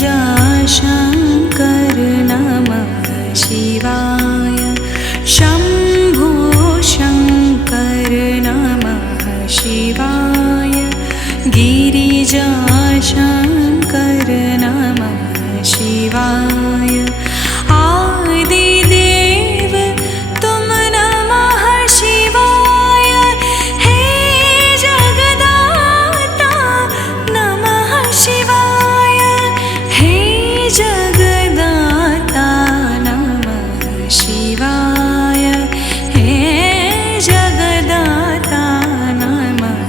गिरिजाशङ्कर नमः शिवाय। शम्भो शङ्कर नमः शिवाय। गिरिजाशङ्कर नमः शिवाय। आदिदेव तुम नमः शिवाय। हे जगदाता नमः शिवाय। हे जगदाता नमः शिवाय। हे जगदाता नमः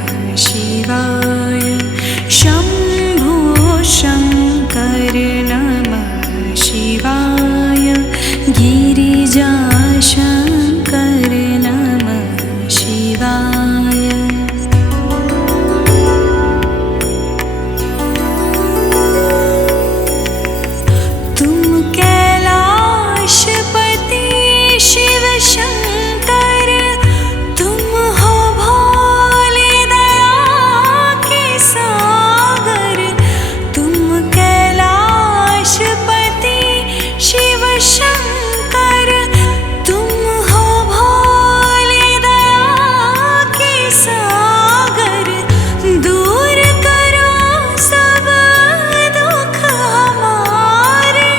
शिवाय। शम्भो शङ्कर नमः शिवाय। गिरिजाशङ्कर नमः शिवाय। तुम कैलाशपति शिव शंकर। तुम हो भोले दया के सागर। तुम कैलाशपति शिव शंकर। तुम हो भोले दया के सागर। दूर करो सब दुख हमारे।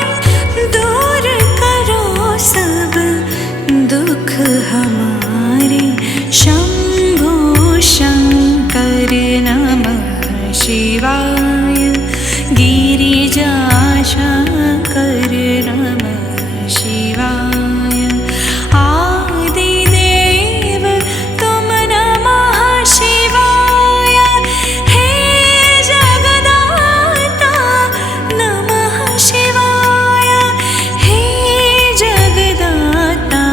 दूर करो सब दुख हमारे। शंभो शंकर नमः शिवाय। गिरिजाशङ्कर नमः शिवाय। आदिदेव तुम नमः शिवाय। हे जगदाता नमः शिवाय। हे जगदाता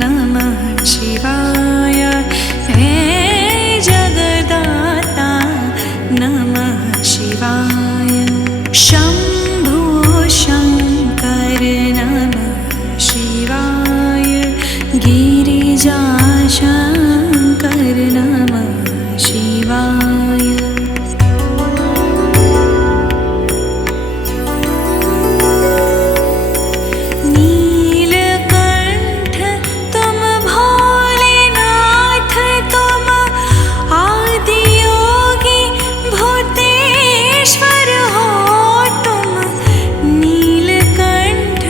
नमः शिवाय। हे जगदाता नमः शिवाय। शम्भो शङ्कर नमः शिवाय। गिरिजाशङ्कर नमः शिवाय। नीलकंठ तुम भोलेनाथ। तुम आदियोगी भूतेश्वर हो। तुम नीलकंठ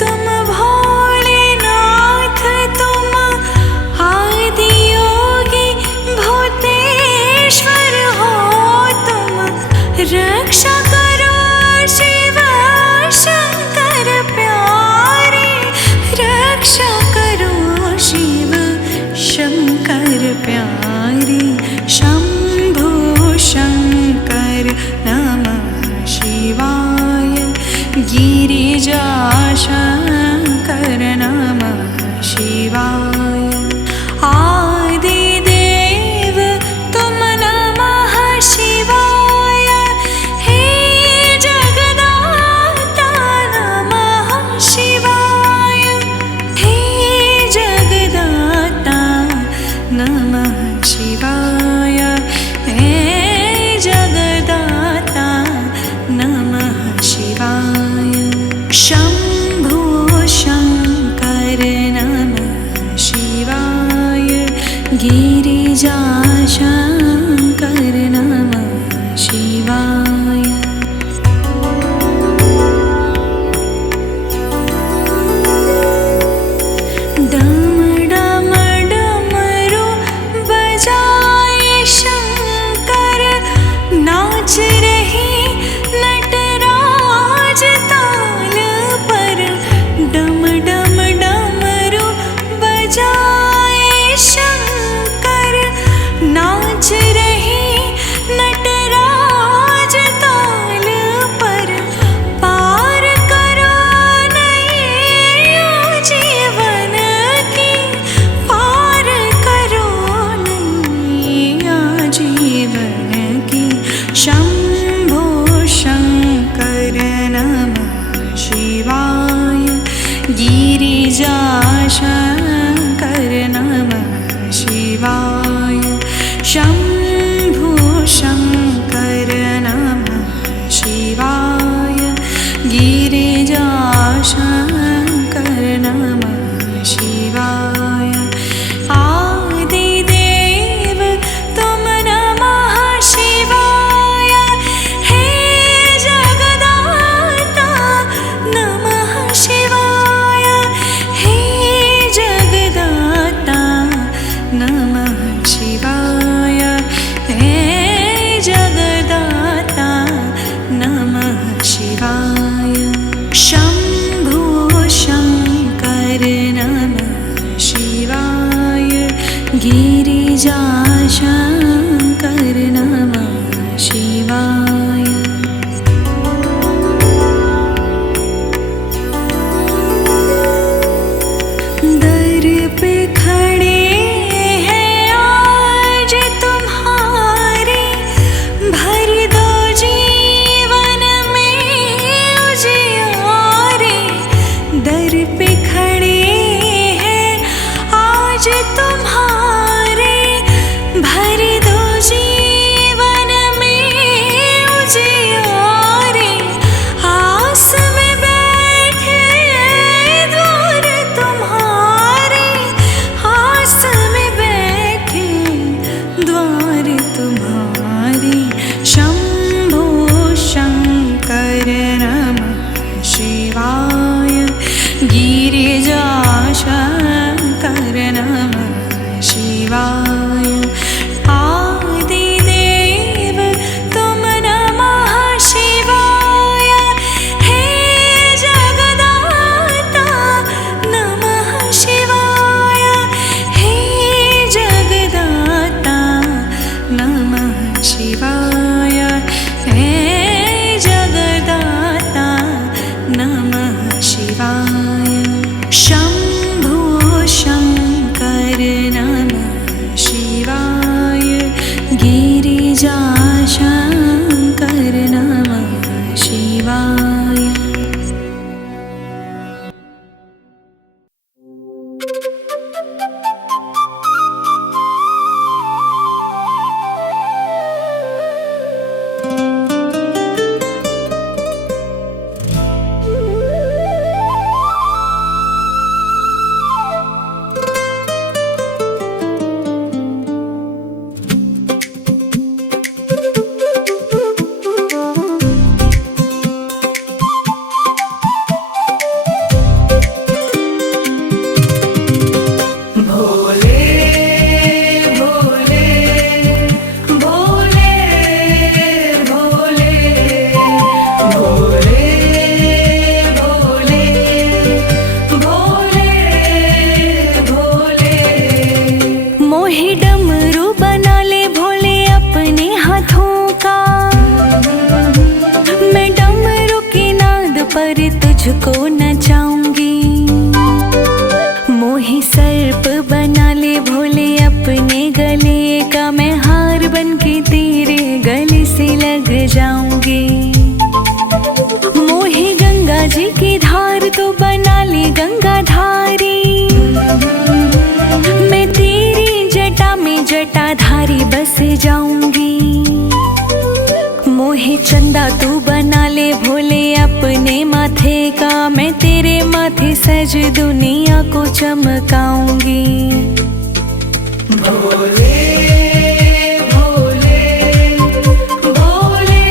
तुम भोलेनाथ। तुम आदियोगी भूतेश्वर हो। तुम रक्षा करो शिव शंकर प्यारे। रक्षा करो शिव शंकर प्यारे। शंभो शंकर नमः शिवाय। गिरिजाशङ्कर नमः शिवाय। आदिदेव तुम नमः शिवाय। हे जगदाता नमः शिवाय। हे जगदाता नमः शिवाय। हे जगदाता नमः शिवाय। शम्भो शङ्कर नमः शिवाय। तुझको नचाऊंगी, मोही सर्प बना ले भोले अपने गले का, मैं हार बन के तेरे गले से लग जाऊंगी। मोही गंगा जी की धार तो बना ले गंगाधारी, मैं तेरी जटा में जटाधारी बस जाऊंगी। मोहे चंदा तू बना ले भोले अपने माथे का, मैं तेरे माथे सज दुनिया को चमकाऊंगी। भोले भोले भोले भोले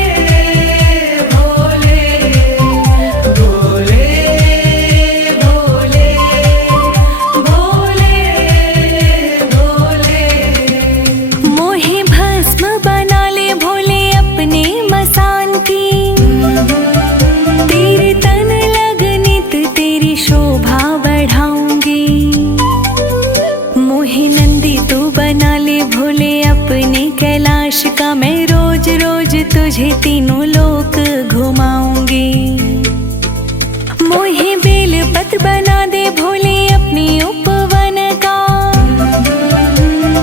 भोले भोले भोले भोले। मोहे भस्म बना ले भोले अपने मसान की, तेरे तन लगनित तेरी शोभा बढ़ाऊंगी। मोहे नंदी तू बना ले भोले अपने कैलाश का, मैं रोज रोज तुझे तीनों लोक घुमाऊंगी। मोहे बेलपत बना दे भोले अपने उपवन का,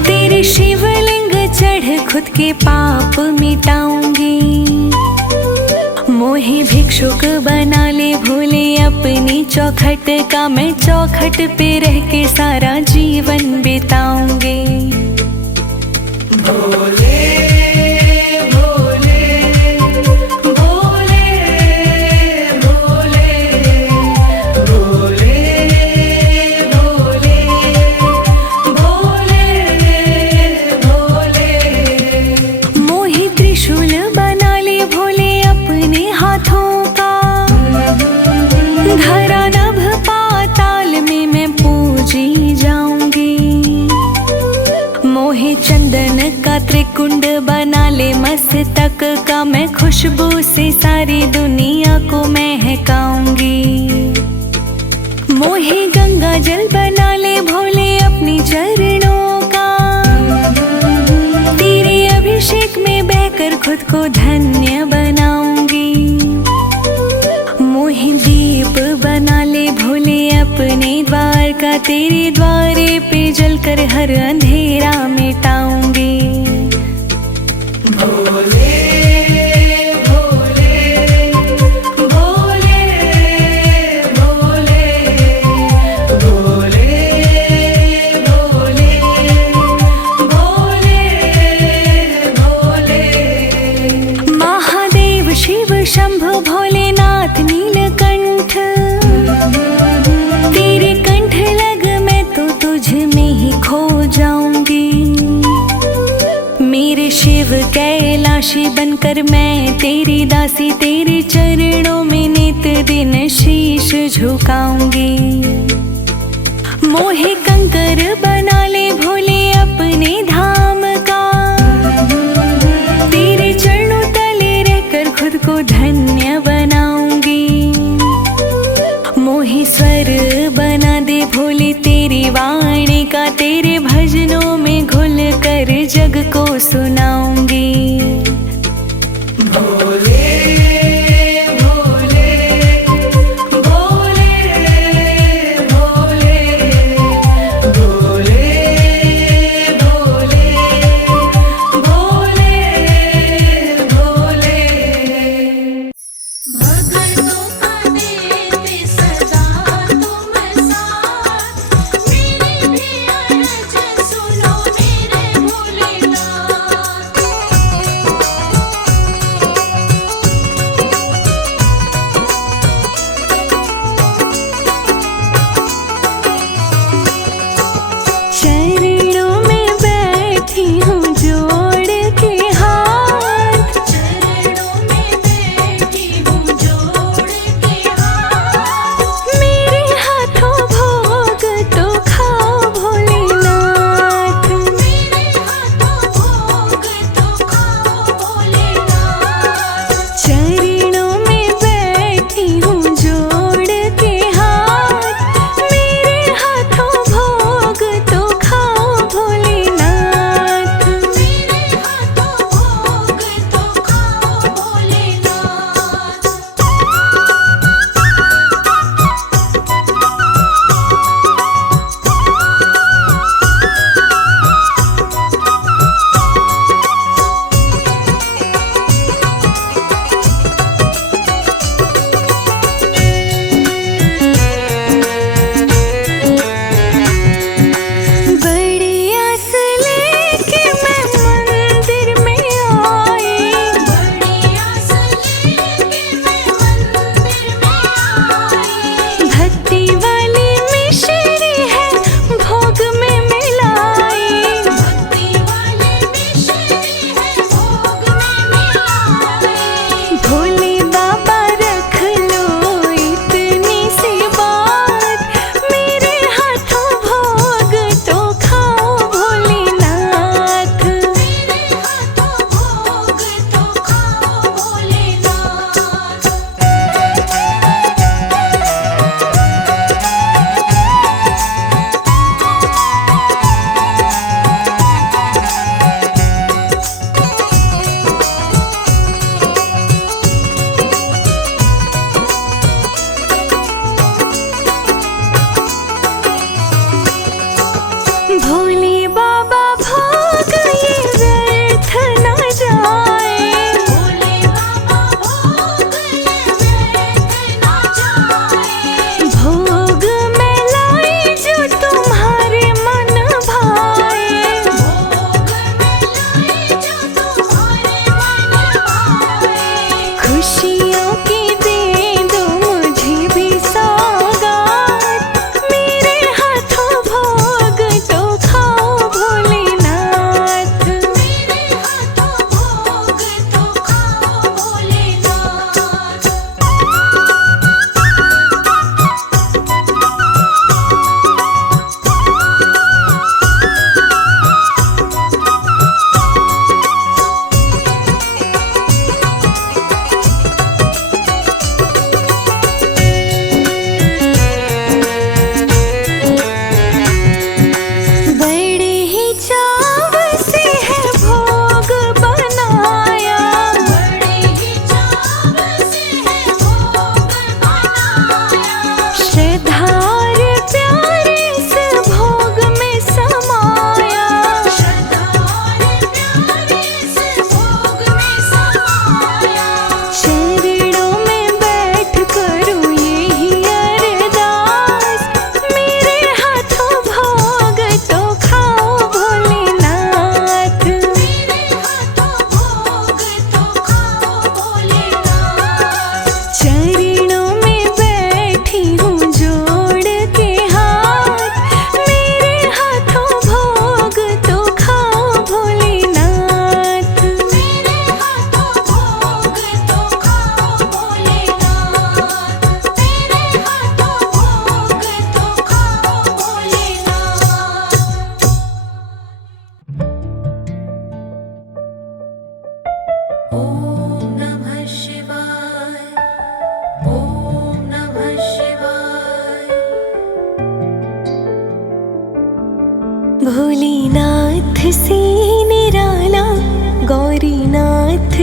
तेरे शिवलिंग चढ़ खुद के पाप मिटाऊंगी। मोहे भिक्षुक बना ले भोले अपनी चौखट का, मैं चौखट पे रह के सारा जीवन बिताऊंगी। भोले भोले भोले भोले भोले भोले भोले भोले। मोहि त्रिशूल बना ले भोले अपने हाथों का, धरा नभ पाताल में मैं पूजी जाऊंगी। मोहे चंदन का त्रिकुंड बना ले मस्तक का, मैं खुशबू से सारी दुनिया को महकाऊंगी। मोहे गंगा जल बना ले भोले अपनी चरणों का, तेरे अभिषेक में बहकर खुद को धन्य बनाऊंगी। मोहे दीप बना ले भोले अपने द्वार का, तेरे द्वारे पे जलकर हर अंधेरा मिटाऊंगी। भोले भोले भोले भोले भोले भोले भोले भोले। महादेव शिव शंभु भोलेनाथ नीलकंठ, तेरे कंठ लग मैं तो तुझ में ही खो जाऊंगी। मेरे शिव कैलाशी बनकर मैं तेरी दासी, तेरे चरणों में नित दिन शीश झुकाऊंगी। मोहे कंकर बना ले भोले अपने धाम का, तेरे चरणों तले रहकर खुद को धन्य बनाऊंगी। मोहे स्वर बना दे भोले तेरी वाणी का, तेरे भजनों में घुल कर जग को सुनाऊंगी। भोले भोले भोले भोले भोले भोले भोले भोले।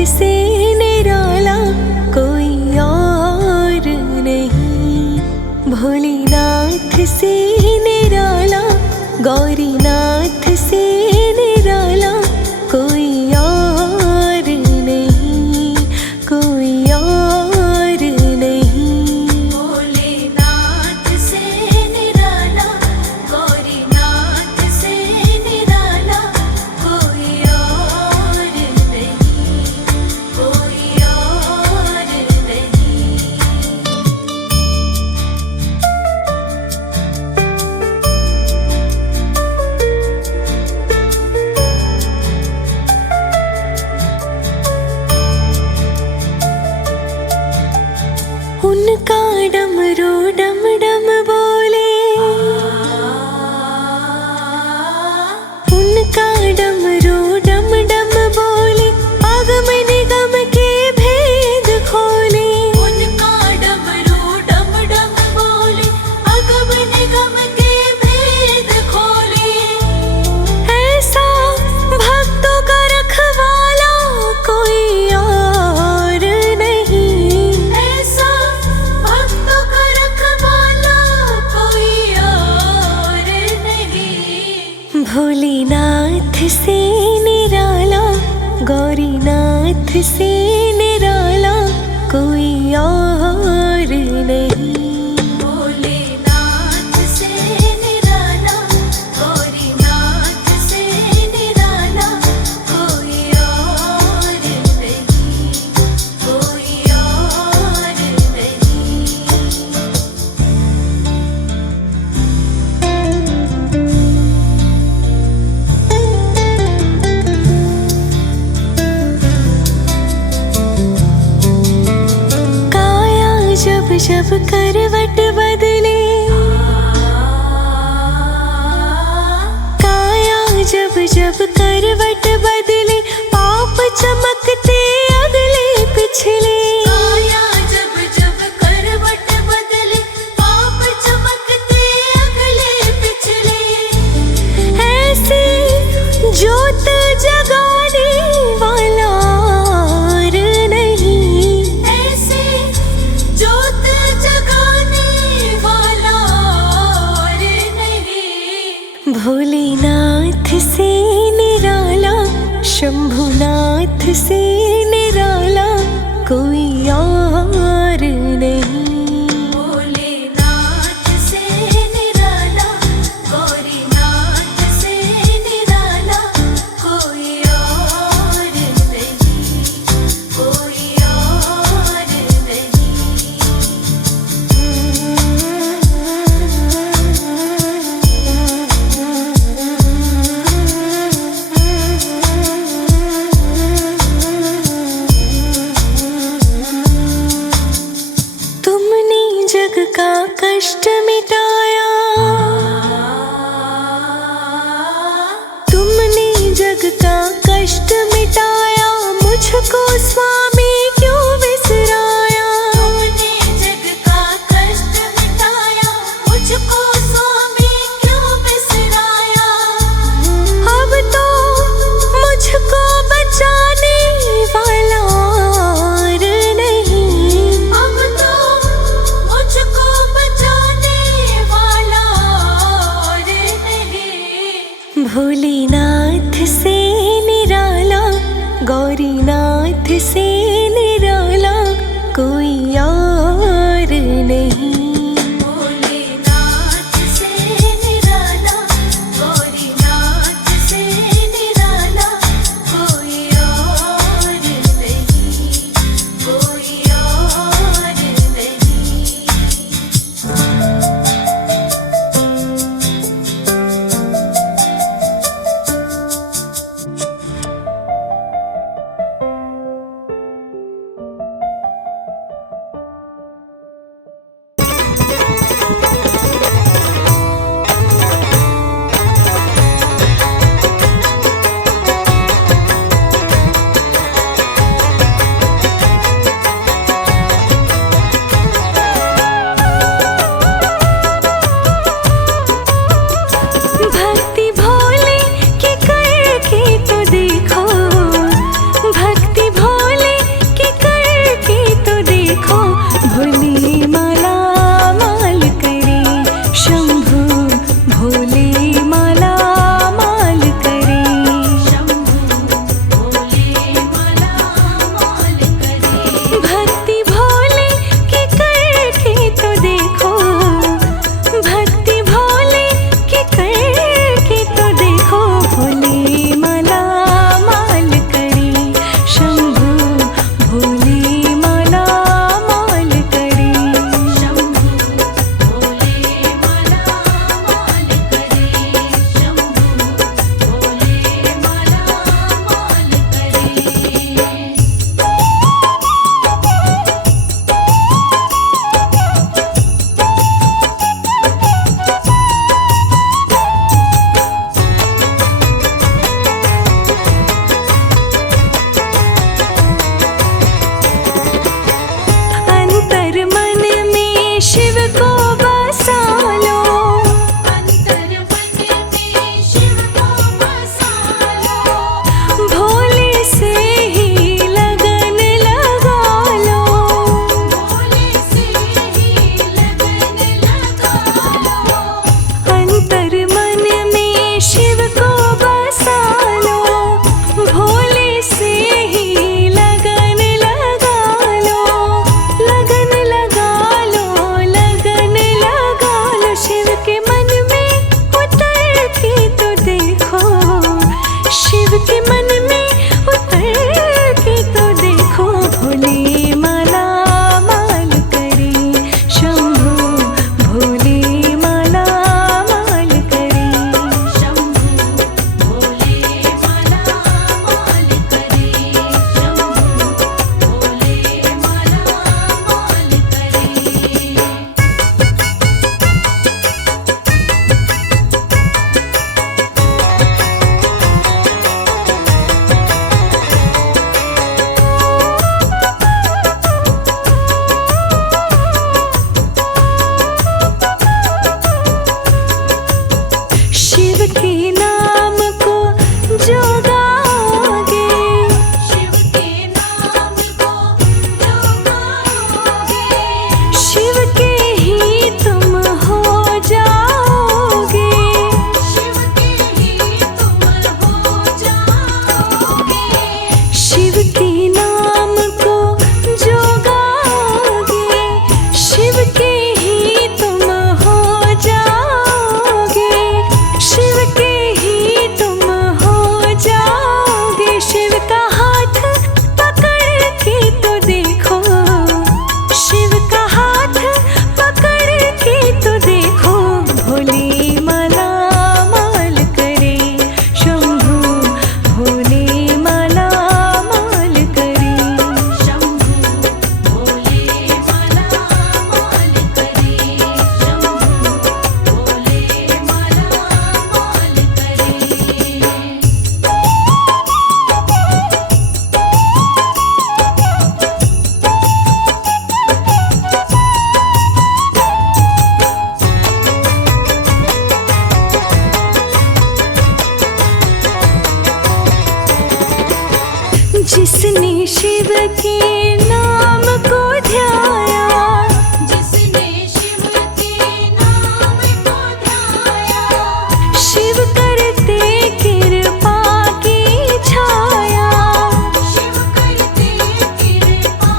से निराला कोई और नहीं। भोलेनाथ से निराला, गौरीनाथ से निराला कोई और नहीं, कोई और नहीं। भोलेनाथ से निराला, गौरीनाथ से निराला कोई और नहीं, कोई और नहीं। उनका डमरू डम डम बोले, उनका डमरू डम डम बोले, आगम निगम के भेद खोले। उनका डमरू डम डम बोले, अगम निगम के भेद खोले। ऐसा भक्तों का रखवाला कोई और नहीं, ऐसा भक्तों का रखवाला कोई और नहीं। भोलेनाथ से निराला, गौरीनाथ से निराला कोई और नहीं। भोलेनाथ से निराला, गौरीनाथ से निराला कोई और नहीं, कोई और नहीं। काया जब जब करवट बदले, काया जब जब करवट बदले, पाप चमकते अगले पिछले। काया जब जब करवट बदले, पाप चमकते अगले पिछले। ऐसी ज्योत जगाने वाला और नहीं, ऐसे ज्योत जगाने वाला और नहीं। भोलेनाथ से निराला, शंभुनाथ से निराला कोई और नहीं। भोलेनाथ से निराला, गौरीनाथ से निराला कोई और नहीं, कोई और नहीं। तुमने जग का कष्ट मिटाया, तुमने जग का कष्ट मिटाया, मुझको स्वामी क्यों बिसराया। तुमने जग का कष्ट मिटाया, मुझको स्वामी क्यों बिसराया। अब तो मुझको बचाने वाला और नहीं, अब तो मुझको बचाने वाला और नहीं। भोलेनाथ से निराला, गौरीनाथ से भोले माला माल करे, शंभु भोले माला माल करे। शंभु भोले माला माल करे। भक्ति भोले की करके तो देखो, भक्ति भोले की करके तो देखो, भोले माला माल करे, शंभु भोले माला माल करे। शंभु भोले माला माल करे। शंभु भोले माला माल करे। अंतर मन में शिव को बसा लो, अंतर मन में शिव को बसा लो। भोले से ही लगन लगा लो। भोले से ही लगन लगा लो। अंतर मन में शिव को बसा लो, भोले से ही लगन लगा लो। लगन लगा लो, लगन लगा लो, शिव के मन में उतर के तो देखो, शिव के मन में उतर के तो देखो, भोले माला माल करे, शंभु भोले माला माल करे। शंभु भोले माला माल करे। शंभु भोले माला माल करे। शिव के नाम को जो गाओगे, शिव के नाम को जो गाओगे, शिव के ही तुम हो जाओगे। शिव के ही तुम हो जाओगे। शिव के नाम को जो गाओगे, शिव के ही तुम हो जाओगे। शिव के ही तुम हो जाओगे। शिव का हाथ पकड़ के तो देखो, शिव का हाथ पकड़ के तो देखो, भोले माला माल करे, शंभु भोले माला माल करे। शंभु भोले माला माल करे। शंभु भोले माला माल करे। जिसने शिव के नाम को ध्याया, जिसने शिव के नाम को ध्याया, शिव करते कृपा की छाया। शिव करते कृपा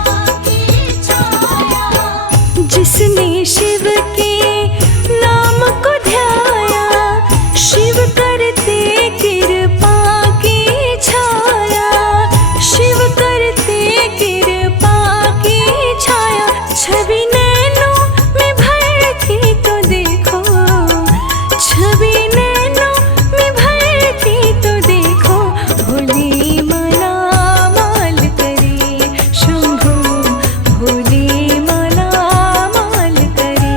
की छाया। जिसने शिव के नाम को ध्याया, शिव करते कृपा की छाया। शिव करते कृपा की छाया। छवि नैनों में भर के तो देखो, छवि नैनों में भर के तो देखो, भोले माला माल करे, शंभु भोले माला माल करे।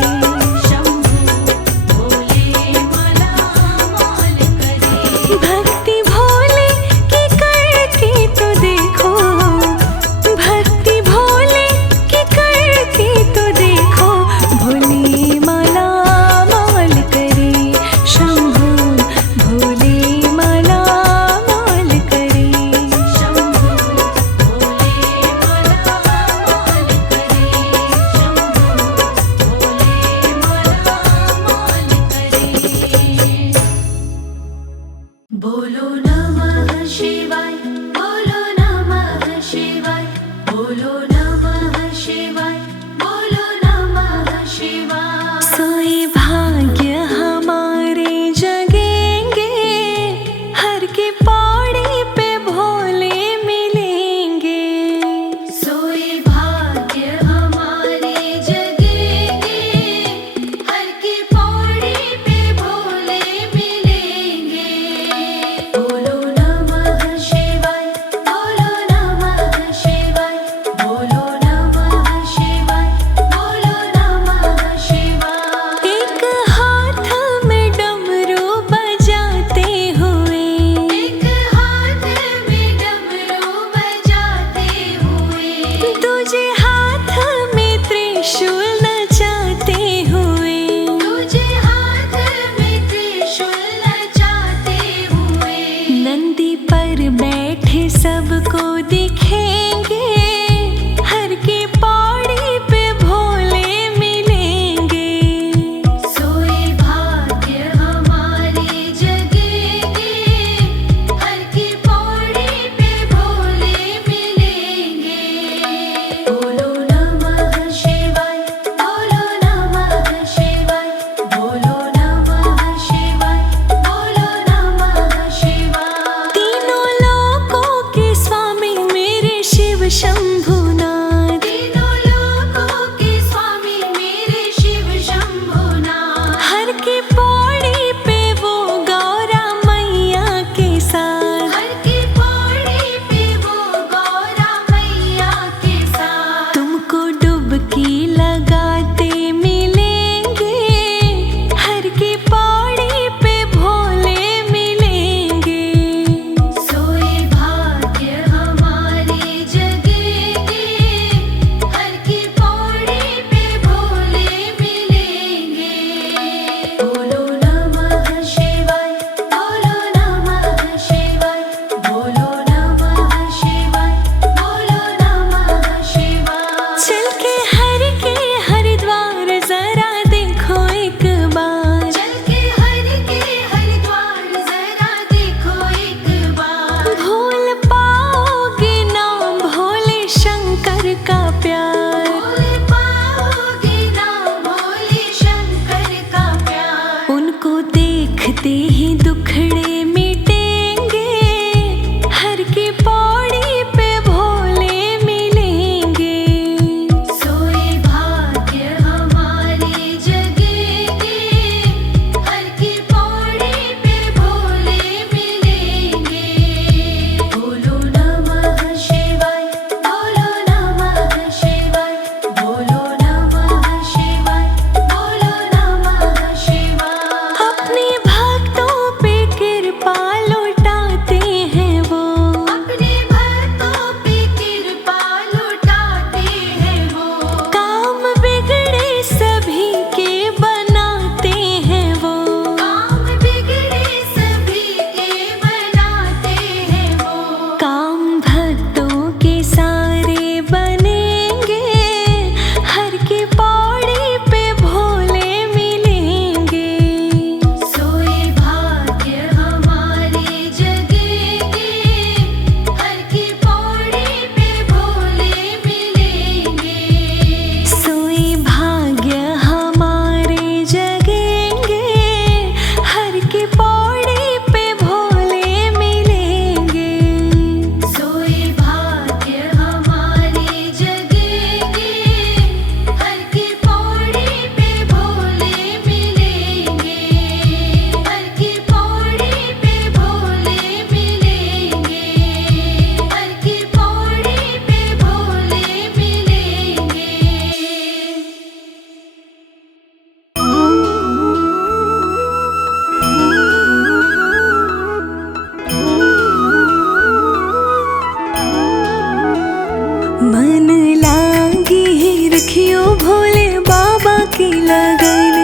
की लगन,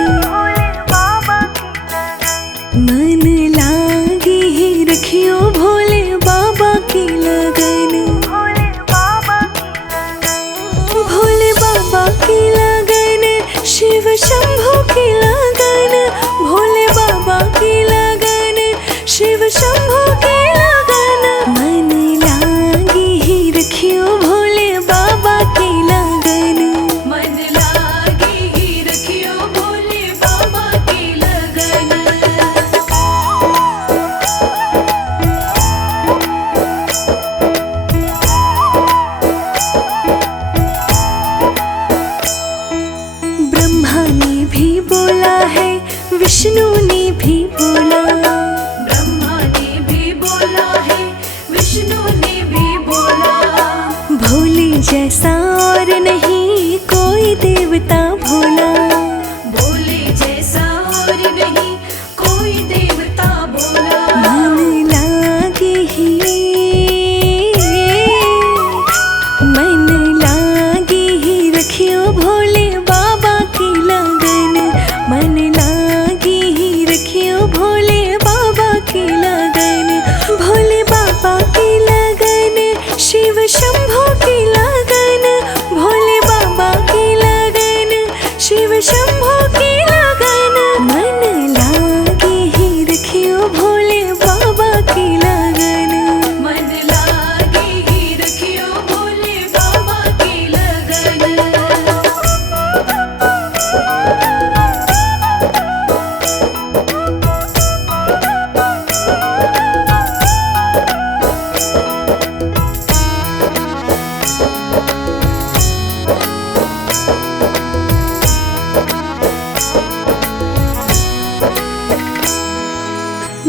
मन लागे ही रखियो भोले बाबा की लगन, भोले बाबा की लगन, शिव शंभू की लगन, भोले बाबा की लगन, शिव शंभू की लगन, मन लागे ही रखियो भोले बाबा की लगन, मन लागे ही रखियो भोले बाबा की लगन। ब्रह्मा ने भी बोला है, विष्णु ने भी बोला, ब्रह्मा ने भी बोला है, विष्णु ने भी बोला, भोले जैसा और नहीं कोई देवता भोला, भोले जैसा और नहीं कोई देवता बोला, मन लागे ही, मन लागे ही रखियो भोले बाबा की लगन, मन लागे ही रखियो भोले बाबा की लगन, भोले बाबा की लगन, शिव शंभू की लगन, भोले बाबा की लगन, शिव शंभू की लगन, मन लागे ही रखियो भोले बाबा की लगन, मन लागे ही रखियो भोले बाबा की लगन।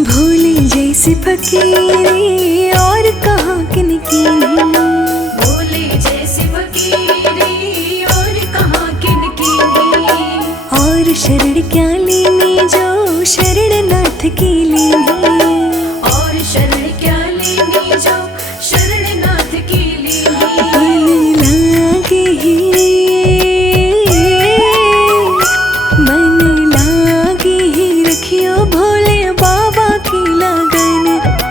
भोले जैसे फकीरी और कहाँ किनकी नहीं, भोले जैसे फकीरी और कहाँ किनकी नहीं, और शरण क्या लेनी जो शरणनाथ की लेनी, और शरण क्या लेनी जो शरणनाथ की लेनी, मन लागे ही, मन लागे ही रखियो भोले बाबा की लगन,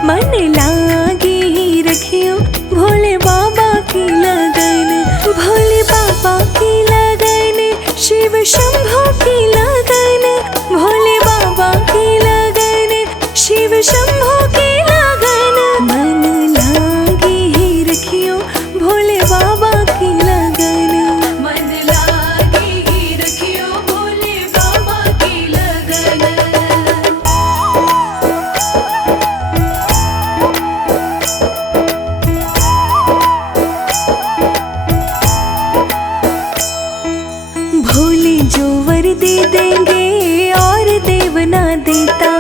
मन लागे ही रखियो भोले बाबा की लगन, भोले बाबा की लगन, शिव शंभू की लगन, भोले बाबा की लगन, शिव शंभू की लगन, मन लागे ही रखियो भोले बाबा की लगन, मन लागे ही रखियो भोले बाबा की लगन। भोले जो वर दे देंगे और देव ना देता,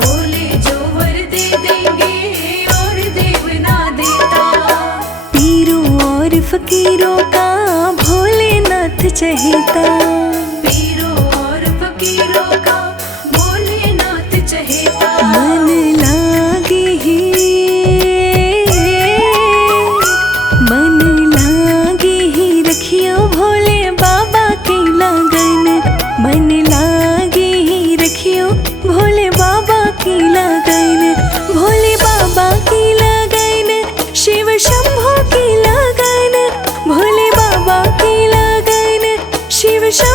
भोले जो वर दे देंगे और देव ना देता, पीरों और फकीरों का भोलेनाथ चहेता, पीरों और फकीरों का भोलेनाथ चहेता, मन लागे ही, मन लागे ही रखियो भोले बाबा की लगन, मन लागे ही रखियो भोले बाबा की लगन, भोले बाबा की लगन, शिव शंभू की लगन, भोले बाबा की लगन, शिव शंभू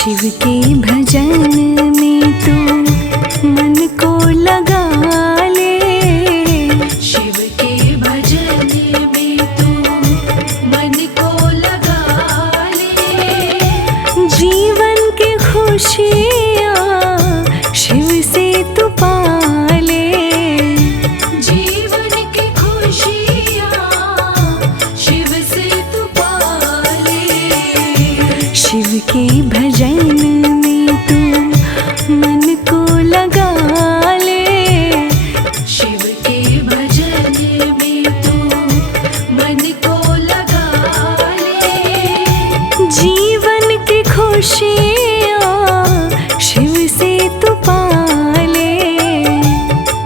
शिव के भजन में तू मन को लगा ले। शिव के भजन में तू मन को लगा ले। जीवन की खुशियाँ शिव से तू पा ले। जीवन की खुशियाँ शिव से तू पा ले। शिव के भजन में तू मन को लगा ले। शिव के भजन में तू मन को लगा ले। जीवन की खुशियाँ शिव से तू पा ले।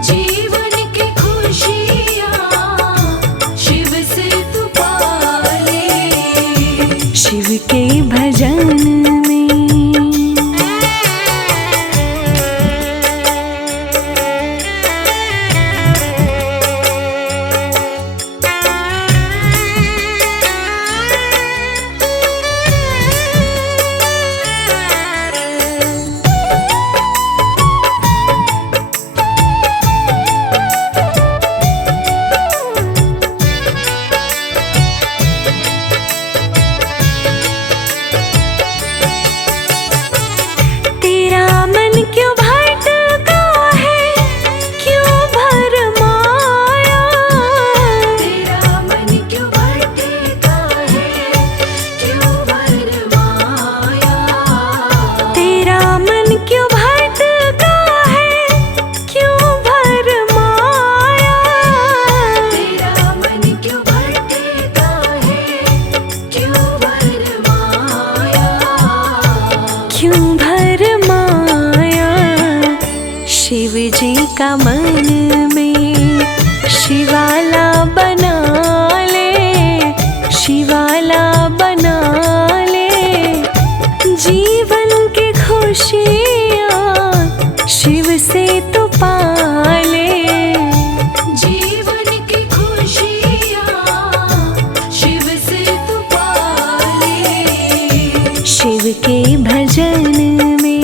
जीवन की खुशियाँ शिव से तू पा ले। शिव के भजन में। तेरा मन क्यों भटका है, क्यों भरमाया। तेरा मन क्यों भटका है, क्यों भरमाया। तेरा मन क्यों भटका है, क्यों भरमाया। तेरा मन क्यों भटका है, क्यों भरमाया। क्यों भरमाया। शिव जी का मन में शिवाला बना ले। शिवाला बना ले। जीवन की खुशियाँ शिव से तो पा ले। जीवन की खुशियाँ शिव से तू पा ले। शिव के भजन में।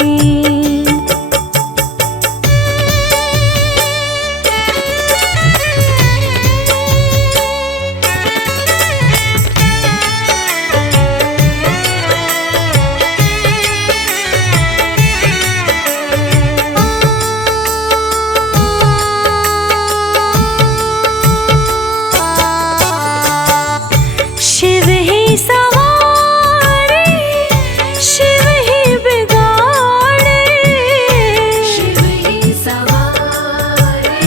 शिव ही सवारे, शिव ही बिगाड़े। शिव ही सवारे,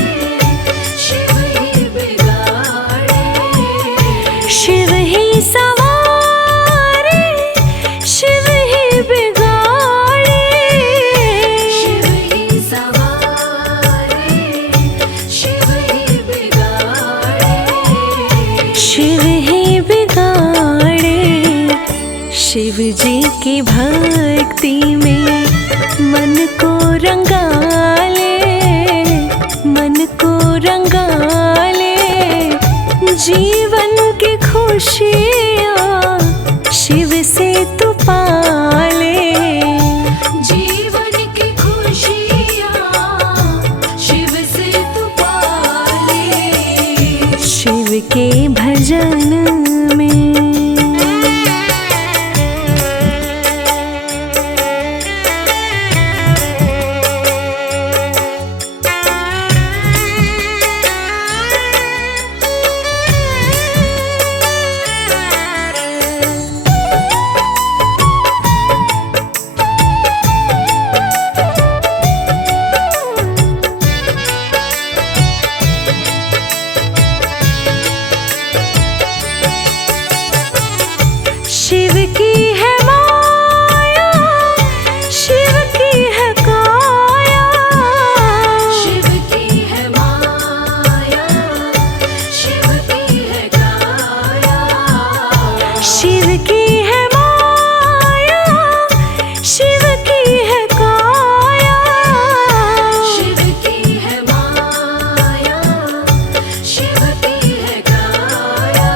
शिव ही बिगाड़े। शिव ही सवारे, शिव ही बिगाड़े। शिव ही सवारे, शिव ही बिगाड़े। शिव ही बिगाड़े। शिव जी की भक्ति में मन को रंगा ले। मन को रंगा ले। जीवन की खुशियाँ शिव से तू पा ले। जीवन की खुशियाँ शिव से तू पा ले। शिव के भजन में। शिव की है माया, शिव की है काया। शिव की है माया, शिव की है काया। शिव की है माया, शिव की है काया। शिव की है माया, शिव की है काया।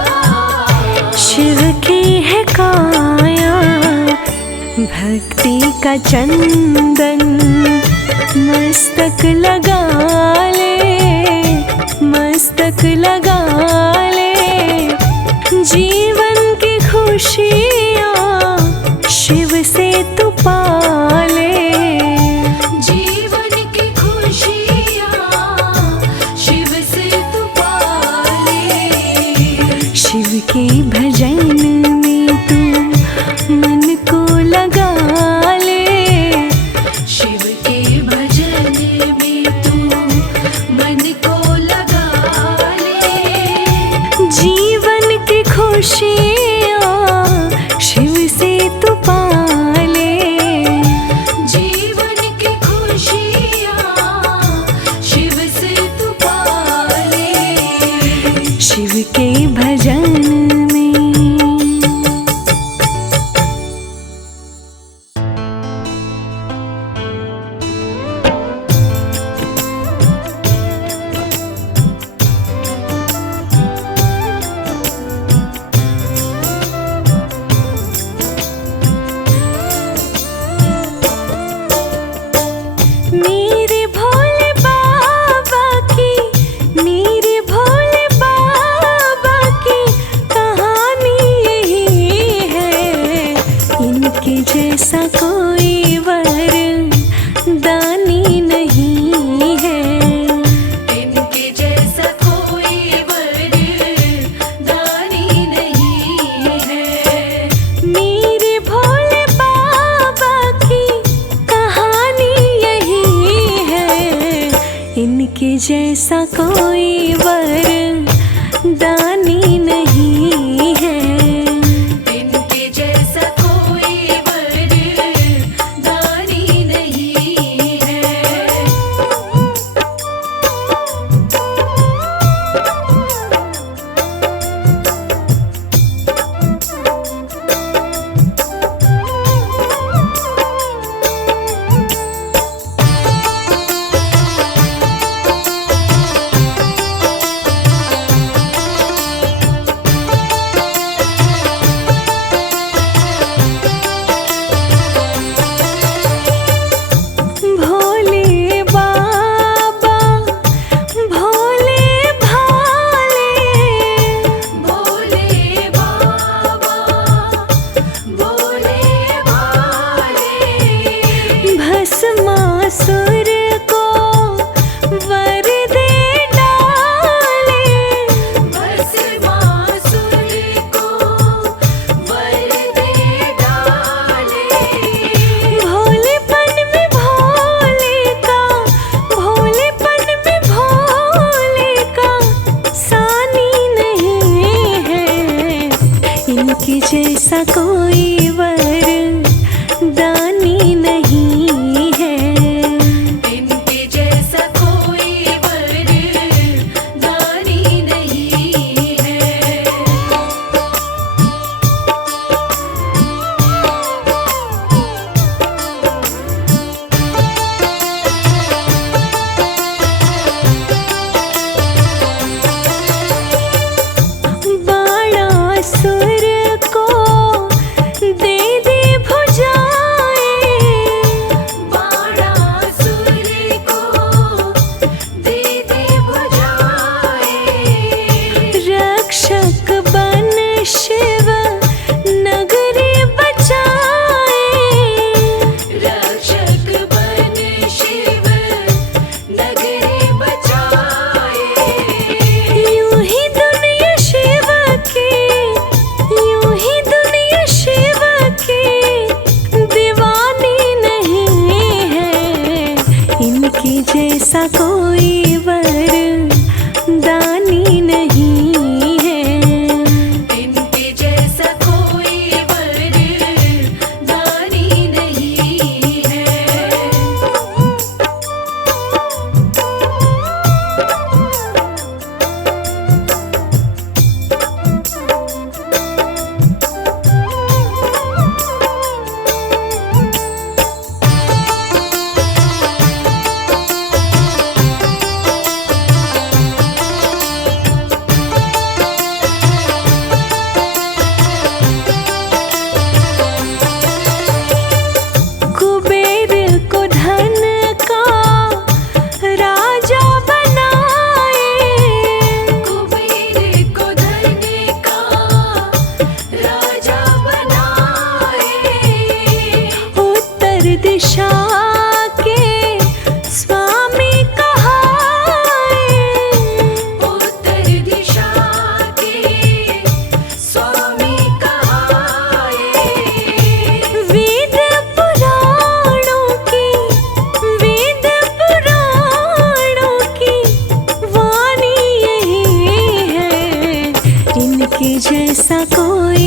शिव की है काया। भक्ति का का चंदन मस्तक लगा ले, मस्तक लगा ले। जीवन की खुशियाँ शिव से तू पाले, जीवन की खुशियाँ शिव से तू पाले। शिव के भजन में तू मन को लगा ले, शिव के भजन में तू मन को लगा ले। जीवन की खुशियाँ शिव से तू पाले, जीवन की खुशियाँ शिव से तू पाले। शिव के भजन में। मेरे भोले बाबा की, मेरे भोले बाबा की कहानी यही है। इनके जैसा कोई वरदानी नहीं है, इनके जैसा कोई वरदानी नहीं है। मेरे भोले बाबा की कहानी यही है। इनके जैसा कोई वरदानी नहीं है, इनके जैसा कोई वरदानी नहीं है। भोले बाबा भोले भाले, भोले बाबा भोले भाले। भस्मासुर को वर दे डाले, भस्मासुर को वर दे डाले। भोलेपन में भोले का, भोलेपन में भोले का सानी नहीं है। इनके जैसा कोई वरदानी नहीं है, इनके जैसा कोई वरदानी नहीं है। बाणासुर को दे दिशा के स्वामी कहाए। उत्तर दिशा के स्वामी कहाए। वेद पुराणों की वाणी यही है, इनके जैसा कोई